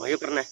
മഴ പറഞ്ഞേ